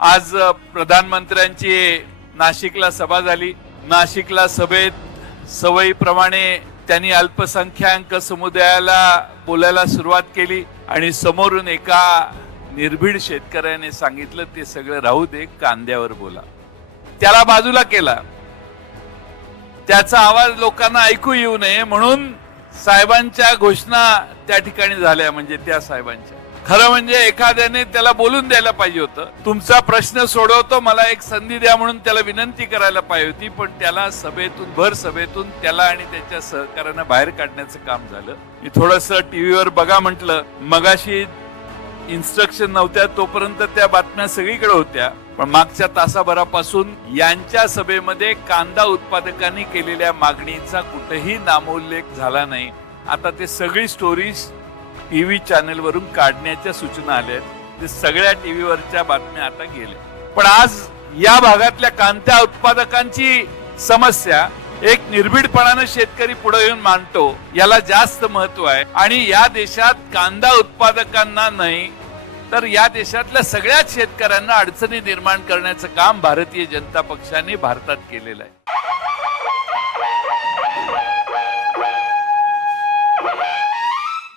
आज प्रधानमंत्र्यांची नाशिकला सभा झाली. नाशिकला सभेत सवयीप्रमाणे त्यांनी अल्पसंख्याक समुदायाला बोलायला सुरुवात केली आणि समोरून एका निर्भीड शेतकऱ्याने सांगितलं ते सगळं राहू दे कांद्यावर बोला. त्याला बाजूला केला. त्याचा आवाज लोकांना ऐकू येऊ नये म्हणून साहेबांच्या घोषणा त्या ठिकाणी झाल्या म्हणजे त्या साहेबांच्या. खरं म्हणजे एखाद्याने त्याला बोलून द्यायला पाहिजे होतं. तुमचा प्रश्न सोडवतो मला एक संधी द्या म्हणून त्याला विनंती करायला पाहिजे होती पण त्याला सभेतून भर सभेतून त्याला आणि त्याच्या सहकार्यांना बाहेर काढण्याचं काम झालं. मी थोडस टीव्हीवर बघा म्हटलं मगाशी इन्स्ट्रक्शन नव्हत्या तोपर्यंत त्या बातम्या सगळीकडे होत्या. पण मागच्या तासाभरापासून यांच्या सभेमध्ये कांदा उत्पादकांनी केलेल्या मागणीचा कुठेही नामोल्लेख झाला नाही. आता ते सगळी स्टोरीज टीव्ही व्ही चॅनलवरून काढण्याच्या सूचना आल्या आहेत. ते सगळ्या टीव्हीवरच्या बातम्या आता गेल्या. पण आज या भागातल्या कांदा उत्पादकांची समस्या एक निर्भीडपणानं शेतकरी पुढे येऊन मांडतो याला जास्त महत्त्व आहे. आणि या देशात कांदा उत्पादकांना नाही तर या देशातल्या सगळ्याच शेतकऱ्यांना अडचणी निर्माण करण्याचं काम भारतीय जनता पक्षाने भारतात केलेलं आहे.